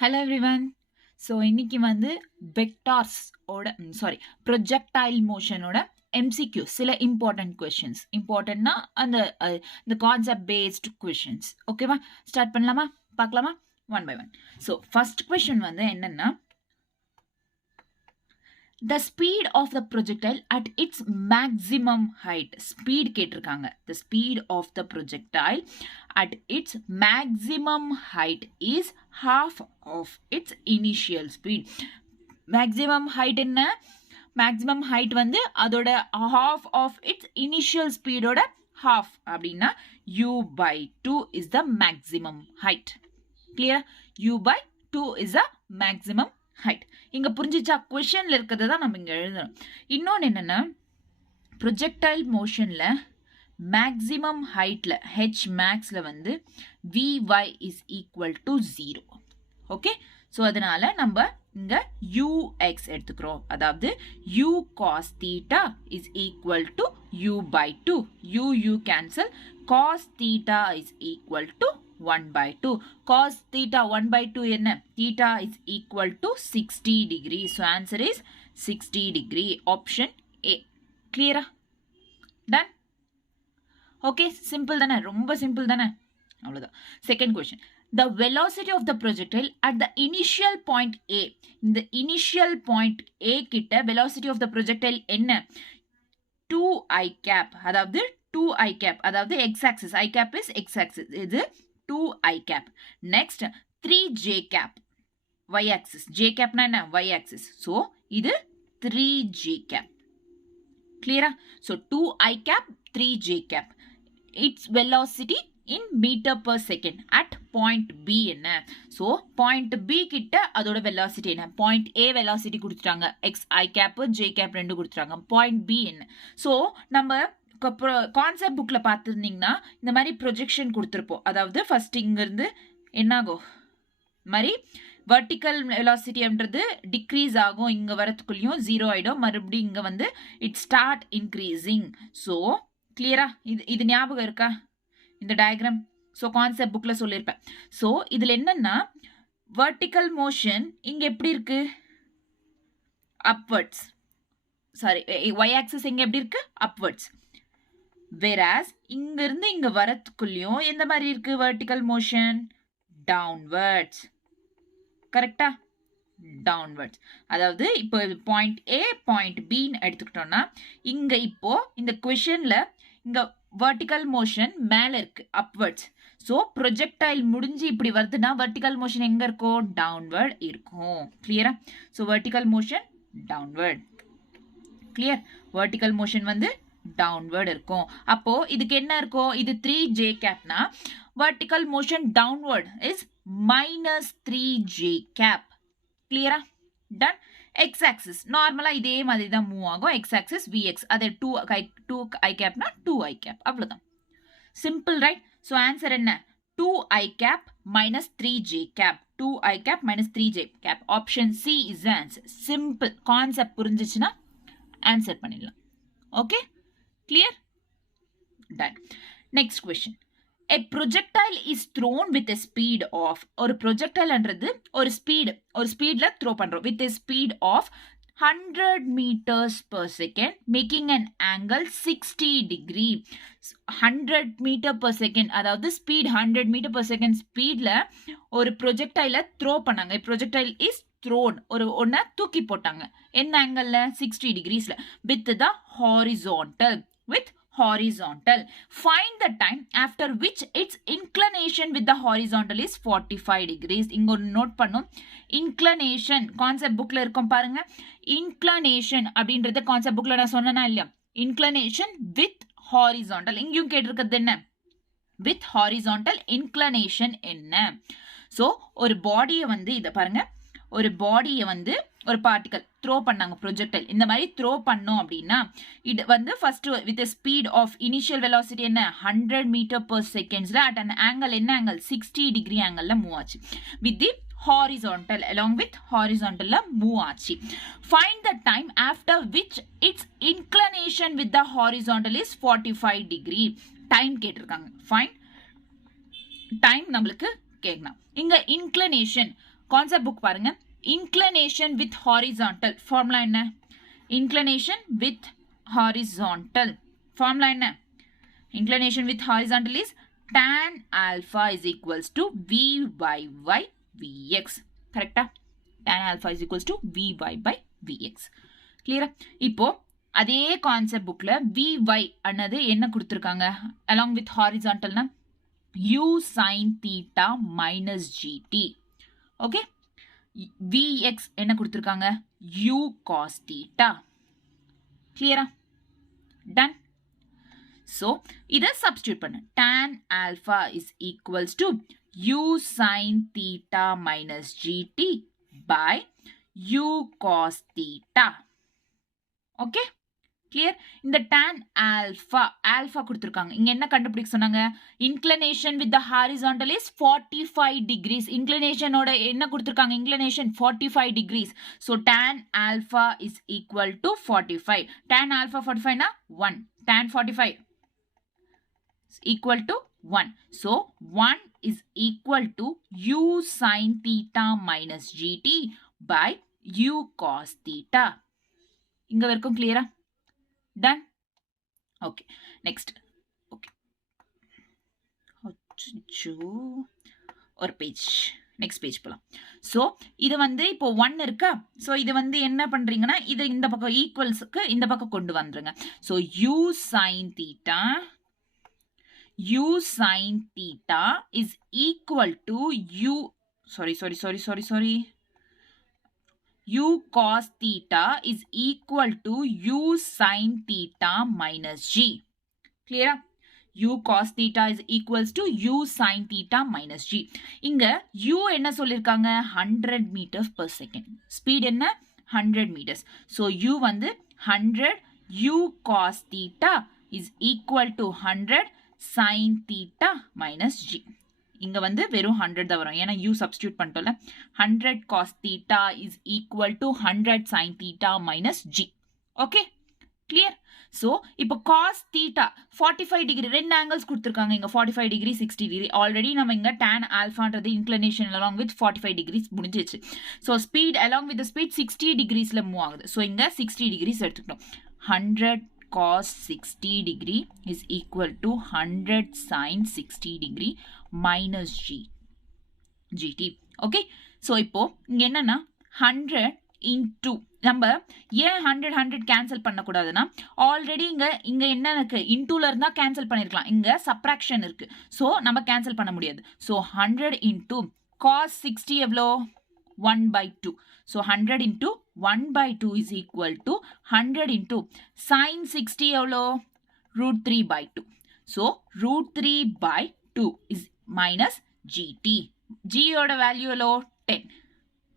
Hello everyone. So இன்னைக்கு வந்து vectors ஓட ப்ரொஜெக்டைல் மோஷனோட MCQ சில இம்பார்ட்டன்ட் கொஸ்டின்ஸ் இம்பார்ட்டன்ட்னா இந்த கான்செப்ட் பேஸ்ட் கொஸ்டின்ஸ் ஓகேவா ஸ்டார்ட் பண்ணலாமா பார்க்கலாமா one by one. So first question வந்து என்னன்னா the speed of the projectile at its maximum height. Speed கேட்டிருக்காங்க. The speed of the projectile at its maximum height is half of its initial speed. Maximum height என்ன? Maximum height வந்து அதோட half of its initial speed ஓட half அப்படின்னா u by 2 is the maximum height. Clear? u by 2 is the maximum height. இங்க புரிஞ்சிச்சா? கொஸ்டின்ல இருக்கிறது தான் நம்ம இங்க எழுதணும். இன்னொன்று என்னன்னா ப்ரொஜெக்டைல் மோஷன்ல மேக்ஸிமம் ஹைட்ல h மேக்ஸ்ல வந்து vy is equal to 0. Okay, so அதனால நம்ம இங்க ux எடுத்துக்கிறோம். அதாவது u cos theta is equal to u by 2. u cancel. Cos theta is equal to 1 by 2. Cos theta 1 by 2 என்ன? Theta is equal to 60 degree. So answer is 60 degree. Option A. Clear? Done? Okay, simple தானே? ரொம்ப simple தானே? அவ்வளவுதான். Second question. The velocity of the projectile at the initial point A. இந்த initial point A கிட்ட velocity of the projectile என்ன? 2i cap. அதாவது 2i cap. அதாவது x-axis. I cap is x-axis. இது 2i cap. Next 3j cap. y-axis. j cap na enna? y-axis. So, இது 3j cap. Clear? So, 2i cap, 3j cap. Its velocity in meter per second at point B என்ன? So, point B கிட்ட அதோட velocity என்ன? Point A velocity கொடுத்துட்டாங்க. x i cap, j cap ரெண்டு கொடுத்துட்டாங்க. Point B என்ன? So, நம்ம concept புக்ல பார்த்துருந்தீங்கன்னா இந்த மாதிரி ப்ரொஜெக்ஷன் கொடுத்துருப்போம். அதாவது ஃபர்ஸ்ட் இங்கிருந்து என்னாகும் மாதிரி வெர்டிக்கல் வெலாசிட்டின்றது டிக்ரீஸ் ஆகும், இங்க வரத்துக்குள்ளேயும் 0 ஆயிடும், மறுபடியும் இங்க வந்து இட் ஸ்டார்ட் இன்க்ரீசிங். ஸோ கிளியரா இது ஞாபகம் இருக்கா இந்த டயக்ராம்? ஸோ கான்செப்ட் புக்ல சொல்லியிருப்பேன். ஸோ இதுல என்னன்னா வெர்டிக்கல் மோஷன் இங்க எப்படி இருக்கு? அப்வர்ட்ஸ். சாரி, y ஆக்சிஸ் இங்க எப்படி இருக்கு? அப்வர்ட்ஸ். whereas இங்க இருந்து இங்க வரத்துக்குள்ளேயும் எந்த மாதிரி இருக்கு வெர்டிக்கல் மோஷன்? டவுன்வர்ட்ஸ். கரெக்டா? டவுன்வர்ட்ஸ். அதாவது இப்போ பாயிண்ட் ஏ பாயிண்ட் பின்னு எடுத்துக்கிட்டோம்னா இங்க இப்போ இந்த கொஸ்டின்ல இங்க வெர்டிக்கல் மோஷன் மேல இருக்கு, அப்வர்ட்ஸ். ஸோ ப்ரொஜெக்டைல் முடிஞ்சு இப்படி வருதுன்னா வெர்டிக்கல் மோஷன் எங்க இருக்கும்? டவுன்வர்ட் இருக்கும். கிளியரா? So vertical motion downward. Clear? Vertical motion வந்து டவுன்வர்ட் இருக்கும். அப்போ இதுக்கு என்ன இருக்கும்? இது 3j கேப்னா vertical motion downward is minus 3j cap. கிளியரா? டன். x axis நார்மலா இதே மாதிரி தான் மூவ் ஆகும். x axis vx. அது 2i capனா 2i cap. அவ்வளவுதான். Simple, right? ஸோ ஆன்சர் என்ன? 2i cap minus 3j cap. 2i cap minus 3j cap. Option C is the answer. Simple. Concept புரிஞ்சிச்சுன்னா answer பண்ணிடலாம். Okay, clear? Done. Next question. A projectile is thrown with a speed of, ஒரு projectile என்றது ஒரு ஸ்பீட்ல throw பண்றோம் with a speed of 100 meters per second making an angle 60 degree. 100 meter per second அதாவது speed 100 meter per second ஸ்பீட்ல ஒரு ப்ரொஜெக்டைல throw பண்ணாங்க. Projectile is thrown. ஒரு ஒன்ன தூக்கி போட்டாங்க. என்ன angle? 60 degreesல with the horizontal. With horizontal. Find the time after which its inclination with the horizontal is 45 degrees. இங்க ஒரு நோட் பண்ணும். inclination கான்செப்ட் புக்ல இருக்கும் பாருங்க. inclination அப்படின்றது கான்செப்ட் புக்ல நான் சொன்னேனா இல்லையா? inclination with horizontal. இங்கேயும் கேட்டிருக்கிறது என்ன? with horizontal inclination என்ன? ஸோ ஒரு பாடியை வந்து இதை பாருங்க, ஒரு பாடியை வந்து ஒரு பார்ட்டிகல் த்ரோ பண்ணாங்க ப்ரொஜெக்டைல். இந்த மாதிரி த்ரோ பண்ணோம் அப்படின்னா இது வந்து first with speed of initial velocity என்ன? 100 மீட்டர் per செகண்ட்ஸ்ல அட் அன் ஆங்கிள் என்ன ஆங்கிள்? 60 டிகிரி ஆங்கிள்ல மூவ் ஆச்சு. With the horizontal along with ஹாரிசான்டல்ல மூவ் ஆச்சு. Find the time after which its inclination with the horizontal is 45 degree. Time கேட்டிருக்காங்க. Find time நம்மளுக்கு கேட்கலாம். இங்க இன்க்ளனேஷன் கான்செப்ட் புக் பாருங்க. inclination with horizontal formula என்ன? inclination with horizontal formula என்ன? inclination with horizontal is tan alpha is equals to v by y vx. கரெக்டா? tan alpha is equals to vy by vx. கிளியரா? இப்போ அதே concept புக்ல vy அன்னது என்ன கொடுத்திருக்காங்க? along with horizontal னா u sin theta minus gt. Okay, vx என்ன கொடுத்திருக்காங்க? u cos theta. கிளியரா? டன். So இதை substitute பண்ணு. tan alpha is equals to u sin theta minus gt by u cos theta. Okay, clear? இந்த tan alpha கொடுத்திருக்காங்க. இங்க என்ன கண்டுபிடிக்க சொன்னாங்க? inclination with the horizontal is 45 degrees. inclination ஓட என்ன கொடுத்திருக்காங்க? inclination 45 degrees. So tan alpha is equal to 45. tan alpha 45 na 1. tan 45 is equal to 1. So 1 is equal to u sin theta minus gt by u cos theta. இங்க வரைக்கும் கிளியரா? Ton. Okay, next. Okay, ஒரு page, next page போலாம். So இது வந்து இப்போ 1 இருக்கா? So இது வந்து என்ன பண்றீங்கன்னா இது இந்த பக்கம் ஈக்குவல்ஸுக்கு இந்த பக்கம் கொண்டு வந்துருங்க. So u sin theta is equal to u cos theta is equal to u sin theta minus g. Clear? u cos theta is equals to u sin theta minus g. இங்க u என்ன சொல்லிருக்காங்க? 100 meters per second. Speed என்ன? 100 meters. So u வந்து 100 u cos theta is equal to 100 sin theta minus g. இங்க வந்து வெறும் 100 தான் வரும். ஏன்னா u substitute பண்ணிட்டோம்ல. 100 cos theta is equal to 100 sin theta minus g. Okay, clear? So இப்போ cos theta 45 degree, ரெண்டு ஆங்கிள்ஸ் கொடுத்துருக்காங்க இங்க, 45 டிகிரி 60 டிகிரி. ஆல்ரெடி நம்ம இங்க tan alphaன்றது inclination along with 45 டிகிரிஸ் முடிஞ்சிச்சு. So speed along with the speed 60 டிகிரிஸ்ல move ஆகுது. ஸோ இங்க 60 டிகிரிஸ் எடுத்துக்கணும். 100 cos 60 degree is equal to 100 sin 60 degree minus gt. Okay, so இப்போ இங்க என்னன்னா 100 into நம்ம ஏன் 100 கேன்சல் பண்ணக்கூடாதுன்னா ஆல்ரெடி இங்க என்ன இருக்கு? இன்டூல இருந்தா கேன்சல் பண்ணிருக்கலாம். இங்க சப்ராக்ஷன் இருக்கு. ஸோ நம்ம கேன்சல் பண்ண முடியாது. ஸோ 100 into cos 60 எவ்வளோ? 1/2. So 100 into 1/2 is equal to 100 into sin 60 எவ்வளோ? √3/2. So √3/2 is minus gt. g ஓட வேல்யூ எவ்வளோ? 10.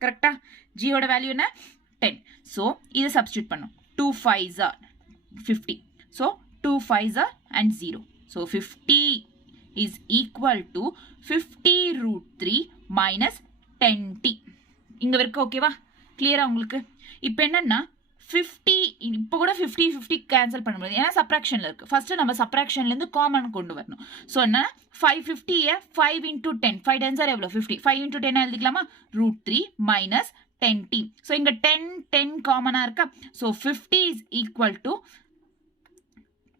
கரெக்டா? g ஓட வேல்யூ என்ன? 10. So இதை சப்ஸ்டியூட் பண்ணும். 2 5s are 50. So 2 5s are and 0. So 50 is equal to 50 √3 minus 10t. இங்க வரைக்கும் ஓகேவா? கிளியரா உங்களுக்கு? இப்போ என்னன்னா 50, இப்போ கூட 50 கேன்சல் பண்ண முடியாது. ஏன்னா சப்ராக்ஷன்ல இருக்கு. ஃபர்ஸ்ட் நம்ம சப்ராக்ஷன்ல இருந்து காமன் கொண்டு வரணும். ஸோ என்ன 550 5 into 10 5 10s are எவ்வளோ? 50. 5 into 10 எழுதிக்கலாமா? √3 minus 10t. ஸோ இங்க 10 காமனா இருக்கா? So 50 is equal to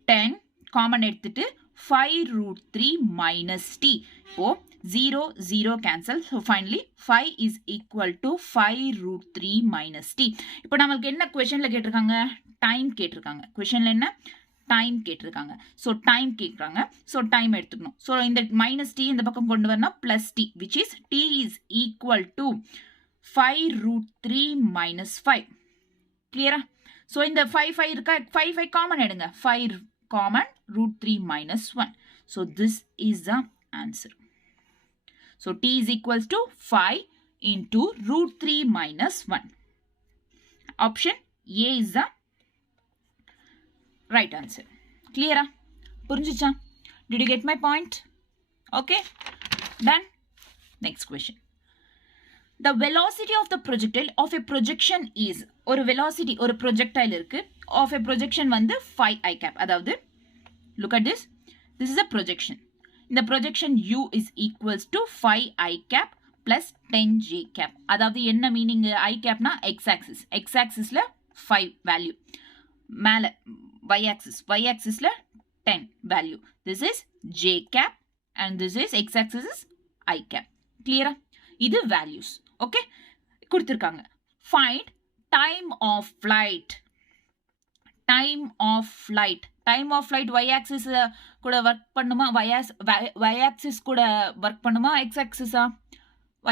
10 common எடுத்துட்டு 5 √3 minus t. இப்போ 0 cancel. So finally 5 is equal to 5 √3 minus t. இப்போ நமக்கு என்ன questionல கேட்டிருக்காங்க? டைம் கேட்டிருக்காங்க. questionல என்ன? டைம் கேட்டிருக்காங்க. ஸோ டைம் கேட்குறாங்க. ஸோ டைம் எடுத்துக்கணும். ஸோ இந்த மைனஸ் டி இந்த பக்கம் கொண்டு வரணும், plus T, which is T is equal to 5 √3 minus 5. கிளியரா? ஸோ இந்த 5 இருக்கா? 5 காமன் எடுங்க. 5 common √3 minus 1. So this is the answer. So t is equals to 5 into √3 minus 1. Option A is the right answer. Clear? புரிஞ்சுச்சா? Did you get my point? Okay. Done. Next question. The velocity of the projectile of a projection is, ஒரு velocity ஒரு projectile இருக்கு, of a projection வந்து 5 i cap. அதாவது look at this. This is a projection. The projection u is equals to 5 i cap plus 10j cap. அதாவது என்ன meaning? I capனா x axis. x axisல 5 value. மேல y axisல 10 value. This is j cap and this is x axis is I cap. Clear? இது values. Okay? கொடுத்திருக்காங்க. Find time of flight. Time of flight. Time of flight y axis கூட work பண்ணுமா? y axis கூட work பண்ணுமா? x axis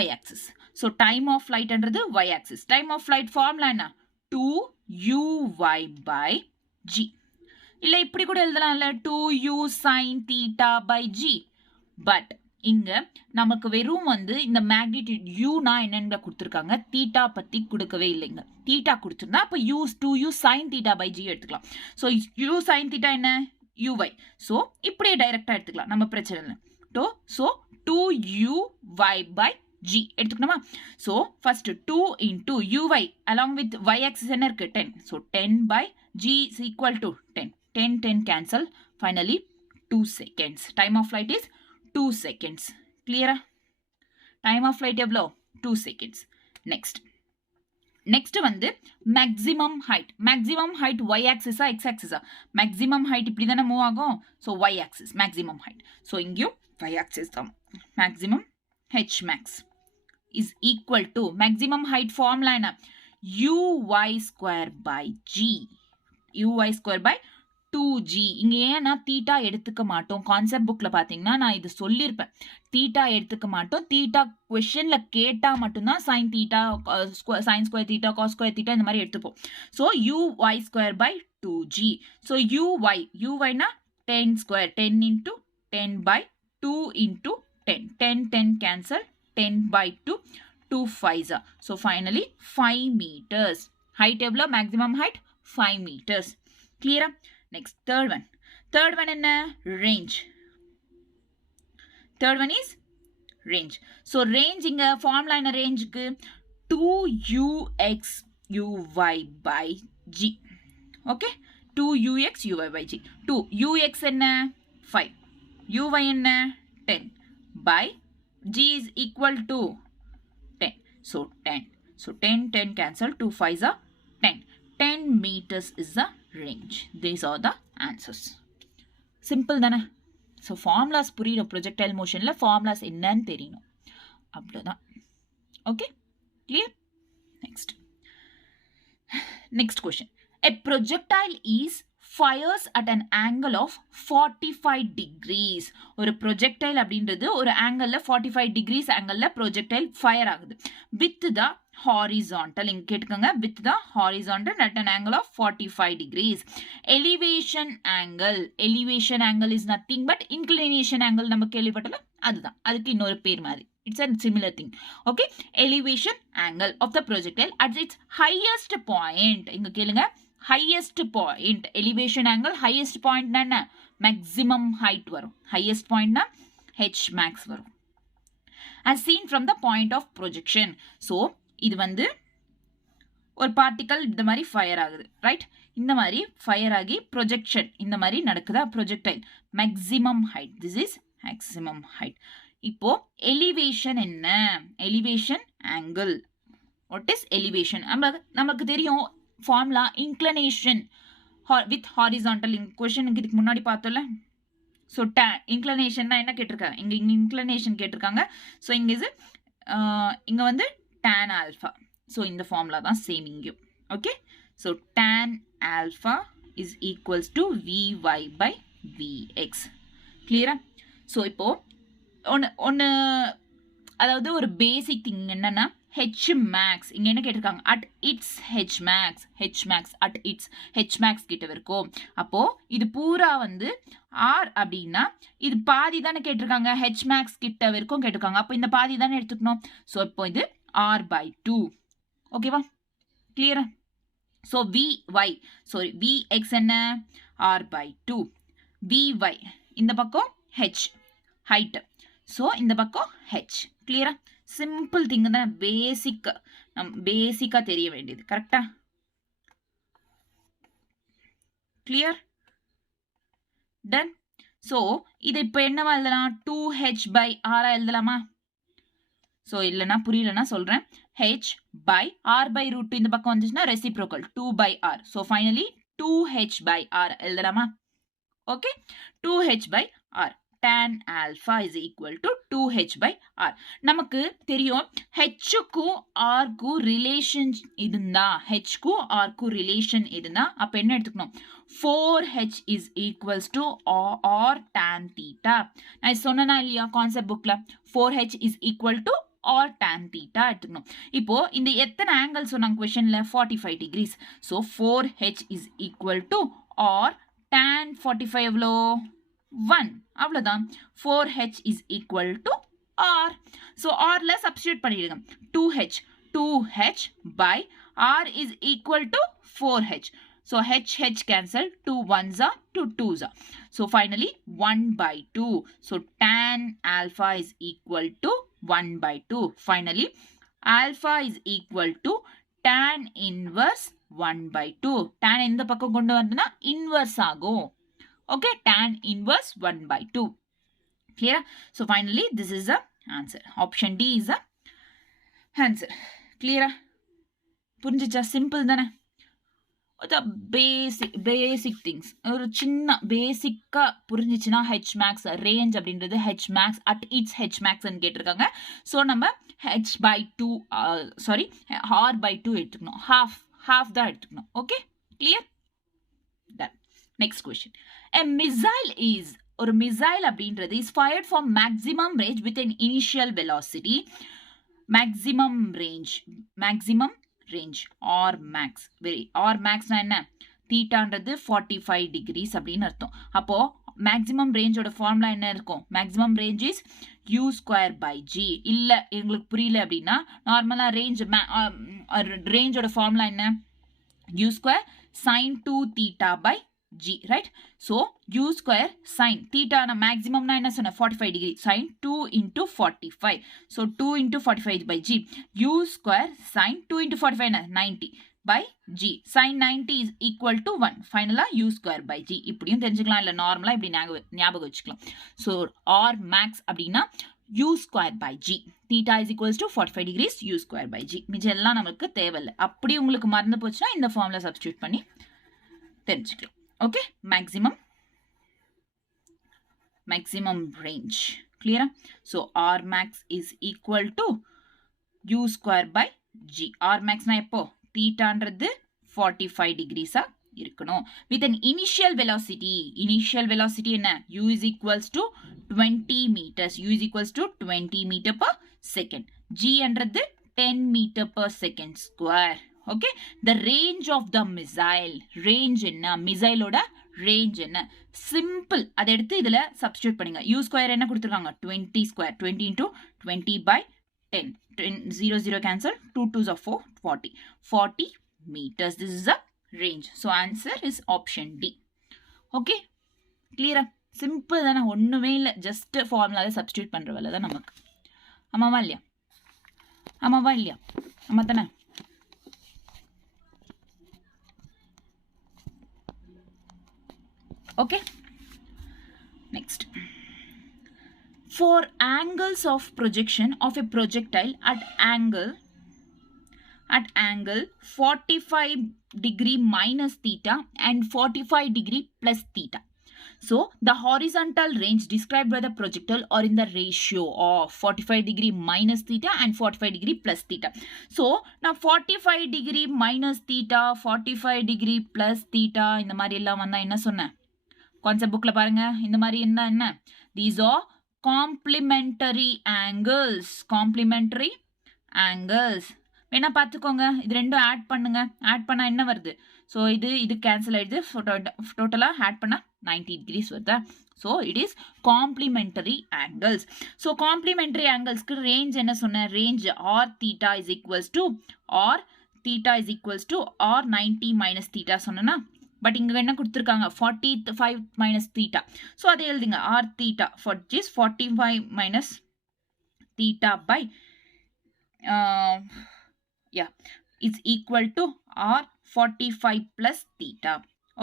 y axis. So time of flight என்றது y axis. Time of flight formula என்ன? 2uy by g. இல்ல இப்படி கூட எழுதலாம்ல, 2u sin theta by g. But இங்க நமக்கு வெறும் வந்து இந்த மேக்னிடியூட் யூனா என்னன்னு கொடுத்துருக்காங்க, தீட்டா பத்தி கொடுக்கவே இல்லைங்க. தீட்டா கொடுத்துருந்தா அப்ப u sin theta by g எடுத்துக்கலாம். ஸோ u sin theta என்ன? uy. ஸோ இப்படியே டைரக்டா எடுத்துக்கலாம், நம்ம பிரச்சனை இல்லை. ஸோ 2uy by g எடுத்துக்கணுமா? So first 2 into uy along with y axis என்ன இருக்கு? 10. So 10 by g is equal to 10. 10 cancel. Finally 2 seconds. Time of flight is 2 seconds. Clear? Time of flight எவ்வளோ? 2 seconds. Next வந்து maximum height. Maximum height y axis x axis. Maximum height இப்படி தானே move ஆகும். So y axis maximum height. So இங்கேயும் y axis தான். Maximum h max is equal to maximum height formula என்ன? uy square by g. uy square by 2g. இங்க ஏன் நான் theta எடுத்துக்க மாட்டோம்? கான்செப்ட் புக்ல பாத்தீங்கன்னா நான் இது சொல்லியிருப்பேன். தீட்டா எடுத்துக்க மாட்டோம். தீட்டா क्वेश्चनல கேட்டா மட்டும்தான் sin theta, sin square theta, cos square theta இந்த மாதிரி எடுத்துப்போம். So uy square by 2g. So uy னா 10 square, 10 into 10 by 2 into 10. 10 cancel. 10 by 2, 2 5s. So finally 5 meters. Height எவ்வளோ? Maximum height 5 meters. Clear? Next, third one என்ன? Range. Third one is range. So range இங்க formula என்ன rangeக்கு? 2ux uy by g. Okay? 2ux uy by g. 2ux என்ன? 5. uy என்ன? 10 by g is equal to 10. So 10. So 10 cancel. 2 5s are 10. 10 meters is the range. These are the answers. Simple தானே? So formulas புரியும். Projectile மோஷனில் formulas என்னன்னு தெரியணும், அவ்வளோதான். Okay, clear? Next question. A projectile is fires at an angle of 45 degrees. ஒரு projectile அப்படின்றது ஒரு ஆங்கிளில் 45 degrees ஆங்கிளில் projectile ஃபயர் ஆகுது. With the horizontal, இங்க கேட்டுக்கோங்க, with the horizontal at an angle of 45 degrees. Elevation angle is nothing but inclination angle. நம்ம கேள்விப்பட்டல அதுதான், அதுக்கு இன்னொரு பேர் மாதிரி. It's a similar thing. Okay, elevation angle of the projectile at its highest point. இங்க கேளுங்க, highest point. Elevation angle highest point என்ன? Maximum height வரும். Highest point na h max வரும். As seen from the point of projection. So இது வந்து ஒரு particle இந்த மாதிரி ஃபயர் ஆகுது, ரைட்? இந்த மாதிரி ஃபயர் ஆகி ப்ரொஜெக்ஷன் இந்த மாதிரி நடக்குதா projectile. Maximum height, this is maximum height. இப்போ எலிவேஷன் என்ன? Elevation angle. What is elevation? நமக்கு தெரியும் ஃபார்முலா இன்க்ளனேஷன் வித் ஹாரிசான்டல். கொஸ்டினுக்கு இதுக்கு முன்னாடி பார்த்தோம்ல. ஸோ இன்க்ளனேஷன்னா என்ன கேட்டிருக்காங்க? இங்கே இன்க்ளனேஷன் கேட்டிருக்காங்க. ஸோ இங்கே வந்து tan alpha. So in the formula தான் சேம் இங்கேயும். Okay, so tan alpha is equals to vy by vx. கிளியரா? ஸோ இப்போ ஒன்று அதாவது ஒரு பேசிக் திங் என்னன்னா h max. இங்கே என்ன கேட்டிருக்காங்க? at its h max at its h max கிட்ட இருக்கும். அப்போ இது பூரா வந்து r அப்படின்னா இது பாதி தானே கேட்டிருக்காங்க, h max கிட்ட வரைக்கும் கேட்டிருக்காங்க. அப்போ இந்த பாதி தானே எடுத்துக்கணும். ஸோ இப்போ இது r by 2. ஓகேவா? கிளியரா? ஸோ vy, சாரி vx என்ன? r by 2. vy இந்த பக்கம் h ஹைட், ஸோ இந்த பக்கம் h. கிளியரா? சிம்பிள் திங் தான், பேசிக்கா தெரிய வேண்டியது. கரெக்டா? கிளியர்? டன். ஸோ இதை இப்போ என்னவா எழுதலாம்? 2h by r எழுதலாமா? ஸோ இல்லைனா புரியலன்னா சொல்கிறேன். h by r by root 2 இந்த பக்கம் வந்துச்சுன்னா reciprocal 2 by r. So finally 2h by r எழுதலாமா? Okay, 2h by r. tan alpha is equal to 2h by r. நமக்கு தெரியும் hக்கும் rக்கும் ரிலேஷன் இருந்தா, hக்கும் rக்கும் ரிலேஷன் இருந்தா அப்ப என்ன எடுத்துக்கணும்? 4h is equals to r tan theta. நான் சொன்னேனா இல்லையா கான்செப்ட் புக்ல 4h is equal to or tan theta எடுத்துக்கணும். இப்போ இந்த எத்தனை ஆங்கிள் சொன்னாங்க क्वेश्चनல? 45 degrees. So 4h is equal to or tan 45 எவ்வளோ? 1. அவ்வளவுதான். 4h is equal to r. So rல substitute பண்ணிடுங்க. 2h by r is equal to 4h. So h cancel, 2 1s are 2 2s are. So finally 1 by 2. So tan alpha is equal to 1 by 2. Finally alpha is equal to tan inverse 1 by 2. Tan இந்த பக்கம் கொண்டு வந்தனா inverse ஆகும். Okay, tan inverse 1 by 2. Clear? So finally this is the answer. Option D is the answer. Clear? புரிஞ்சிச்சா? Simple தானே? the basic things ஒரு சின்ன பேசிக்கா புரிஞ்சிச்சுன்னா h max range அப்படின்றது h max at its h max ன்னு கேட்டிருக்காங்க. So நம்ம h by 2 sorry r by 2 எடுத்துக்கணும். half தான் எடுத்துக்கணும். Okay, clear? Done. Next question. a missile is ஒரு missile அப்படின்றது is fired from maximum range with an initial velocity. maximum range or max. or max na enna? thetaன்றது 45 degrees அப்படின்னு அர்த்தம். அப்போ maximum range ஓட formula என்ன இருக்கும்? maximum range is u square by g. இல்ல உங்களுக்கு புரியல அப்படின்னா நார்மலா range ஓட ஃபார்முலா என்ன? u square sin 2 theta by g, right? So u square sin theta na maximum na enna sonna 45 degree, sin 2 into 45. So 2 into 45 by g. u square sin 2 into 45 na 90 by g. Sin 90 is equal to 1. Finally u square by g. இப்படியும் தெரிஞ்சுக்கலாம், இல்ல நார்மலா இப்படி ஞாபகம் வச்சுக்கலாம். So r max அப்படின்னா u square by g. theta is equals to 45 degrees u square by g. மிச்சம் எல்லாம் நமக்கு தேவையில்லை. அப்படி உங்களுக்கு மறந்து போச்சுன்னா இந்த ஃபார்முலா சப்ஸ்டிட்யூட் பண்ணி தெரிஞ்சுக்கலாம். Okay, maximum range. Clear? So r max is equal to u square by g. r max na எப்போ? thetaன்றது 45 degrees இருக்கணும். with an initial velocity என்ன? u is equals to 20 meters. u is equals to 20 meter per second. g என்றது 10 meter per second square. Okay, the range of the missile. range என்ன? missile ஓட range என்ன? simple. அதை எடுத்து இதுல substitute பண்ணுங்க. u square என்ன கொடுத்திருக்காங்க? 20 square. 20 into 20 by 10. 0 0 cancel. 2 2s are 4. 40 meters. This is the range. So answer is option D. Okay, clear? simple தானே, ஒண்ணுமே இல்லை. just formula substitute பண்ற வேலை தான் நமக்கு. ஆமாவா இல்லையா? ஆமா தானே? Okay, next. For angles of projection of a projectile at angle 45 degree minus theta and 45 degree plus theta. So the horizontal range described by the projectile are in the ratio of 45 degree minus theta and 45 degree plus theta. So now 45 degree minus theta, 45 degree plus theta இந்த மாதிரி எல்லாம் வந்தா என்ன சொன்னேன்? Concept புக்ல பாருங்க. இந்த மாதிரி என்ன? these are complementary angles. வேணா பார்த்துக்கோங்க. இது ரெண்டும் ஆட் பண்ணுங்க. ஆட் பண்ணா என்ன வருது? ஸோ இது கேன்சல் ஆயிடுது. டோட்டலா ஆட் பண்ணா 90 degrees வருதா? So it is complementary angles. So complementary ஆங்கிள்ஸ்க்கு ரேஞ்ச் என்ன சொன்னேன்? Range R theta is equals to R 90 minus theta சொன்னா. பட் இங்க என்ன கொடுத்துருக்காங்க? 45 மைனஸ் தீட்டா. ஸோ அதை எழுதுங்க. R theta is 45 minus theta by it's equal to R 45 plus theta.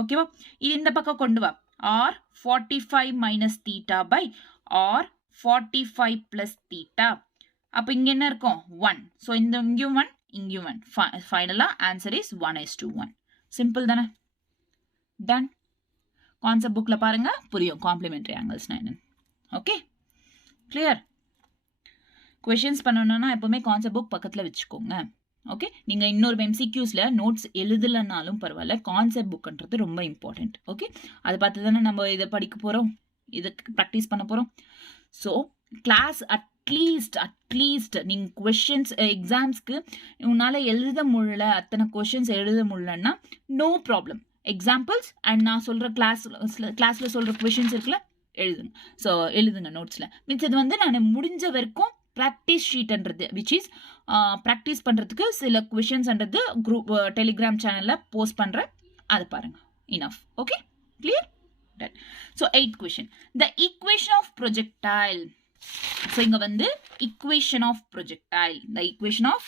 ஓகேவா? இது இந்த பக்கம் கொண்டு வா. R 45 minus theta by R 45 plus theta. அப்போ இங்கே என்ன இருக்கும் 1. ஸோ இந்த இங்கேயும் 1 இங்கேயும் 1. ஃபைனலாக ஆன்சர் இஸ் 1:1. சிம்பிள் தானே? டன். கான்செப்ட் புக்கில் பாருங்க புரியும் காம்ப்ளிமெண்ட்ரி ஆங்கிள்ஸ்னா என்னன்னு. Okay clear? கொஷின்ஸ் பண்ணணும்னா எப்போவுமே கான்செப்ட் புக் பக்கத்தில் வச்சுக்கோங்க. ஓகே, நீங்கள் இன்னொரு எம்சிக்யூஸில் நோட்ஸ் எழுதலைனாலும் பரவாயில்ல, கான்செப்ட் புக்குன்றது ரொம்ப இம்பார்ட்டண்ட். ஓகே, அதை பார்த்து தானே நம்ம இதை படிக்க போகிறோம், இதுக்கு ப்ராக்டிஸ் பண்ண போகிறோம். ஸோ கிளாஸ் அட்லீஸ்ட் நீங்கள் கொஷின்ஸ் எக்ஸாம்ஸ்க்கு உன்னால் எழுத முடியல, அத்தனை கொஷின்ஸ் எழுத முடியலன்னா நோ ப்ராப்ளம். எக்ஸாம்பிள்ஸ் அண்ட் நான் சொல்கிற கிளாஸில் சொல்கிற கொஷின்ஸ் இருக்குல்ல, எழுதுங்க நோட்ஸில். மிச்சது வந்து நான் முடிஞ்ச வரைக்கும் ப்ராக்டிஸ் ஷீட்ன்றது விச் இஸ் ப்ராக்டிஸ் பண்ணுறதுக்கு சில கொஷின்ஸ்ன்றது குரூப் டெலிகிராம் சேனலில் போஸ்ட் பண்ணுறேன், அதை பாருங்கள். Enough. Okay clear? Done. So 8th question. The equation of projectile. So இங்கே வந்து equation of projectile. The equation of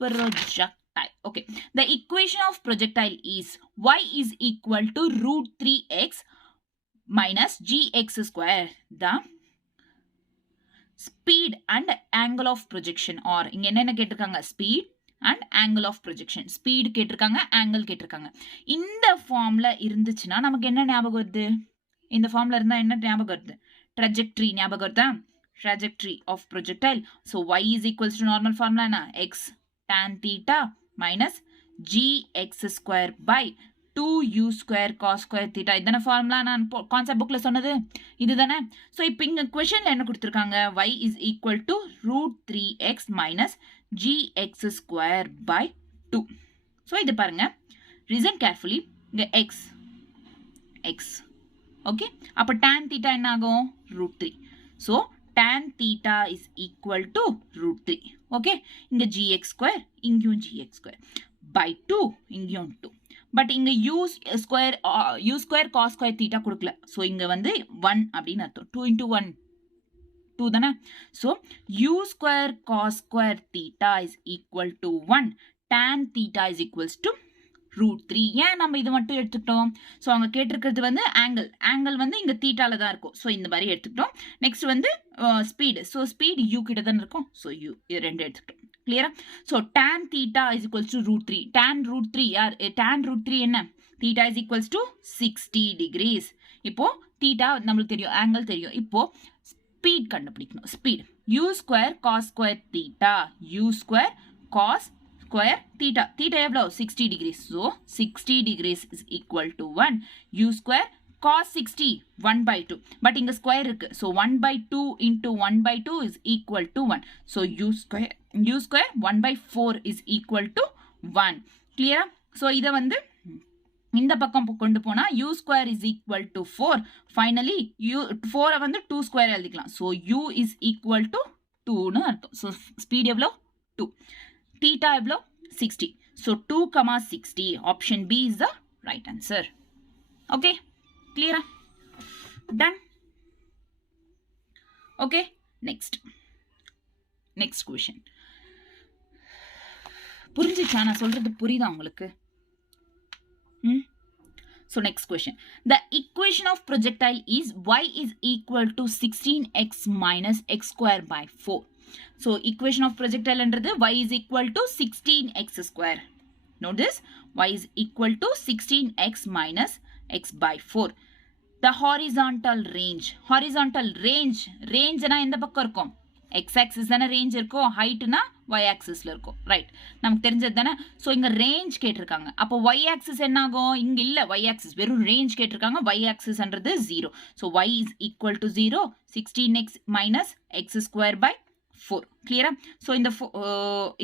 projectile. Okay. The equation of projectile is y is equal to √3x minus gx square. The speed and angle of projection, or இங்க என்னென்ன கேட்டிருக்காங்க, speed and angle of projection. speed கேட்டிருக்காங்க, angle கேட்டிருக்காங்க. இந்த ஃபார்ம்ல இருந்துச்சுன்னா நமக்கு என்ன ஞாபகம் வருது? இந்த ஃபார்ம்ல இருந்தா என்ன ஞாபகம் வருது? trajectory ஞாபகம் வருதா? trajectory of projectile. so y is equals to normal formula என்ன? x tan theta minus gx square by 2u square cos square theta. இதுதானே ஃபார்முலா நான் கான்செப்ட் புக்ல சொன்னது, இதுதானே? ஸோ இப்போ இங்கே கொஷனில் என்ன கொடுத்துருக்காங்க? y is equal to √3x minus gx square by 2. So இது பாருங்க, reason carefully. இங்கே x ஓகே, அப்போ tan theta என்ன ஆகும்? √3. So tan theta is equal to √3. Okay, இங்கே gx square, இங்கேயும் gx square by 2, இங்கேயும் 2. பட் இங்க u square cos square theta கொடுக்கல. ஸோ இங்க வந்து 1 அப்படின்னு அர்த்தம். 2 into 1 2 தானே? So u square cos square theta is equal to 1. tan theta is equals to √3. ஏன் நம்ம இது மட்டும் எடுத்துக்கிட்டோம்? ஸோ அவங்க கேட்டிருக்கிறது வந்து ஆங்கிள் வந்து இங்கே தீட்டால தான் இருக்கும். ஸோ இந்த மாதிரி எடுத்துக்கிட்டோம். நெக்ஸ்ட் வந்து ஸ்பீடு. ஸோ ஸ்பீட் யூ கிட்ட தான் இருக்கும். ஸோ யூ இது ரெண்டு எடுத்துக்கிட்டோம். கிளியரா? So tan theta is equals to √3. tan √3 யார்? tan √3 என்ன? theta is equals to 60 degrees. இப்போ theta நம்மளுக்கு தெரியும், ஆங்கிள் தெரியும். இப்போ ஸ்பீட் கண்டுபிடிக்கணும். Speed u square cos square theta, u square cos square theta. theta எவ்வளோ? 60 degrees. So 60 degrees is equal to 1. u square cos 60 1/2. But இங்க square இருக்கு. So 1/2 into 1/2 is equal to 1. So u square 1/4 is equal to 1. கிளியரா? So இதை வந்து இந்த பக்கம் கொண்டு போனா u square is equal to 4. Finally 4 வந்து 2 ஸ்கொயர் எழுதிக்கலாம். So u is equal to 2னு அர்த்தம். ஸோ ஸ்பீட் எவ்வளோ? 2. தீட்டா எவ்வளோ? 60. So 2,60. Option B is the right answer. Okay clear? done? okay, next question. புரிஞ்சுச்சா? நான் சொல்றது புரியுதா உங்களுக்கு? So next question. The equation of projectile is y is equal to 16x minus x square by 4. So equation of projectile என்றது y is equal to 16x square. Note this, y is equal to 16x minus x by 4. The horizontal range ரேஞ்ச்னா எந்த பக்கம் இருக்கும்? x axis தானே range இருக்கும், ஹைட்னா y axisல இருக்கும். Right, நமக்கு தெரிஞ்சது தானே. ஸோ இங்க ரேஞ்ச் கேட்டிருக்காங்க. அப்போ y axis என்ன ஆகும்? இங்க இல்ல y axis, வெறும் ரேஞ்ச் கேட்டிருக்காங்க. y axisன்றது 0. So y is equal to 0. 16x minus x square by 4. கிளியரா? ஸோ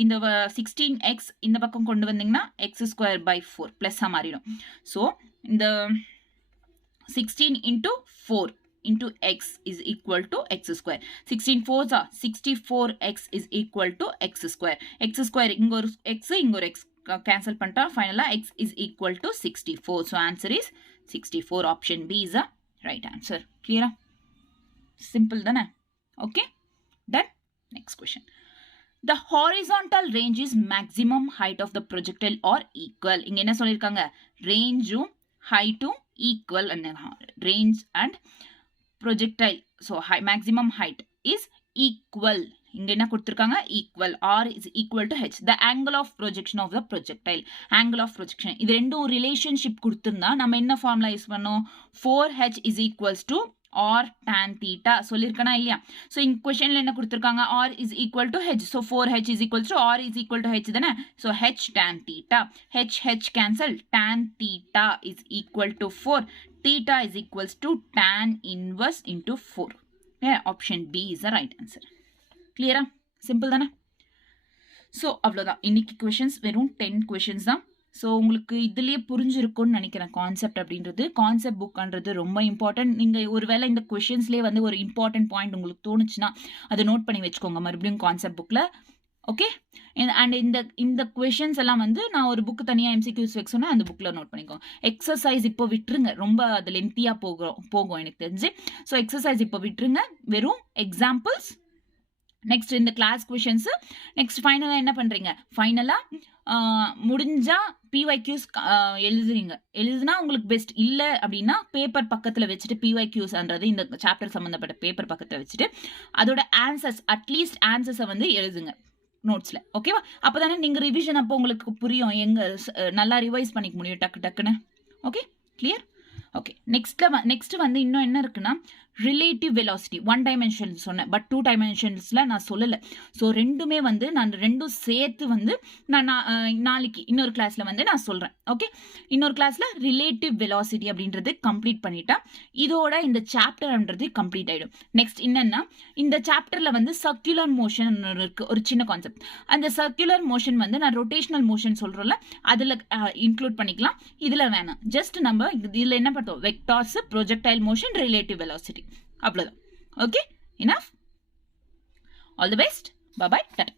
இந்த 16x இந்த பக்கம் கொண்டு வந்தீங்கன்னா x square by 4 பிளஸ் மாறிடும். ஸோ இந்த 16 into 4 into x is equal to x square. 16 4s are 64x is equal to x square. x square இங்க ஒரு x இங்க ஒரு x cancel பண்ணிட்டா ஃபைனலா x is equal to 64. So answer is 64. Option B is the right answer. Clear? Simple தானே? Okay, done. Next question. The horizontal range is maximum height of the projectile or equal. இங்க என்ன சொல்லிருக்காங்க? ரேஞ்சும் ஹைட்டும் equal range and projectile. So maximum height is equal. இங்க என்ன கொடுத்திருக்காங்க equal r is equal to h the angle of projection of the projectile angle of projection இது ரெண்டும் relationship கொடுத்திருந்தா நம்ம என்ன ஃபார்முலா யூஸ் பண்ணோம் 4h is equals to r tan theta சொல்லிருக்கனா இல்லையா சோ இந்த क्वेश्चनல என்ன கொடுத்திருக்காங்க r is equal to h so 4h is equals to r is equal to h தானே so h tan theta h cancel tan theta is equal to 4 theta is equals to tan inverse into 4 yeah option b is the right answer clear simple தானே so அவ்வளவுதான் இன்னைக்கு questions வெறும் 10 questions தான் so உங்களுக்கு இதுலேயே புரிஞ்சிருக்கும்னு நினைக்கிறேன் concept அப்படின்றது கான்செப்ட் புக்ன்றது ரொம்ப இம்பார்ட்டன்ட் நீங்கள் ஒருவேளை இந்த கொஷின்ஸ்லேயே வந்து ஒரு இம்பார்ட்டன்ட் பாயிண்ட் உங்களுக்கு தோணுச்சுன்னா அதை நோட் பண்ணி வச்சுக்கோங்க மறுபடியும் கான்செப்ட் புக்கில் ஓகே அண்ட் இந்த கொஷின்ஸ் எல்லாம் வந்து நான் ஒரு புக்கு தனியாக எம்சிக்யூஸ் வைக்க சொன்னால் அந்த புக்கில் நோட் பண்ணிக்கோங்க எக்ஸசைஸ் இப்போ விட்டுருங்க ரொம்ப அது லென்த்தியாக போகும் எனக்கு தெரிஞ்சு ஸோ எக்ஸசைஸ் இப்போ விட்டுருங்க வெறும் எக்ஸாம்பிள்ஸ் நெக்ஸ்ட் இந்த கிளாஸ் கொஷின்ஸ் நெக்ஸ்ட் ஃபைனலாக என்ன பண்ணுறீங்க ஃபைனலாக முடிஞ்சா பிஒய்க்யூஸ் எழுதுனா உங்களுக்கு பெஸ்ட் இல்லை அப்படின்னா பேப்பர் பக்கத்தில் வச்சுட்டு பிஒய்க்யூஸ்ன்றது இந்த சாப்டர் சம்மந்தப்பட்ட பேப்பர் பக்கத்தில் வச்சுட்டு அதோட ஆன்சர்ஸ் அட்லீஸ்ட் ஆன்சர்ஸை வந்து எழுதுங்க நோட்ஸில் ஓகேவா அப்போ தானே நீங்கள் ரிவிஷன் அப்போ உங்களுக்கு புரியும் எங்கே நல்லா ரிவைஸ் பண்ணிக்க முடியும் டக்குன்னு ஓகே கிளியர் ஓகே நெக்ஸ்ட் வந்து இன்னும் என்ன இருக்குன்னா ரிலேட்டிவ் வெலாசிட்டி 1 டைமென்ஷன் சொன்னேன் பட் 2 டைமென்ஷன்ஸில் நான் சொல்லலை ஸோ ரெண்டுமே வந்து நான் ரெண்டும் சேர்த்து வந்து நான் நாளைக்கு இன்னொரு கிளாஸில் வந்து நான் சொல்கிறேன் ஓகே இன்னொரு கிளாஸில் ரிலேட்டிவ் வெலாசிட்டி அப்படின்றது கம்ப்ளீட் பண்ணிட்டா இதோட இந்த சாப்டர்ன்றது கம்ப்ளீட் ஆகிடும் நெக்ஸ்ட் என்னென்னா இந்த சாப்டரில் வந்து சர்க்குலர் மோஷன் இருக்குது ஒரு சின்ன கான்செப்ட் அந்த சர்க்குலர் மோஷன் வந்து நான் ரொட்டேஷனல் மோஷன் சொல்கிறோம்ல அதில் இன்க்ளூட் பண்ணிக்கலாம் இதில் வேணாம் ஜஸ்ட் நம்ம இதில் என்ன பார்த்தோம் vectors projectile motion relative velocity அவ்வளவுதான் okay enough all the best bye bye Tata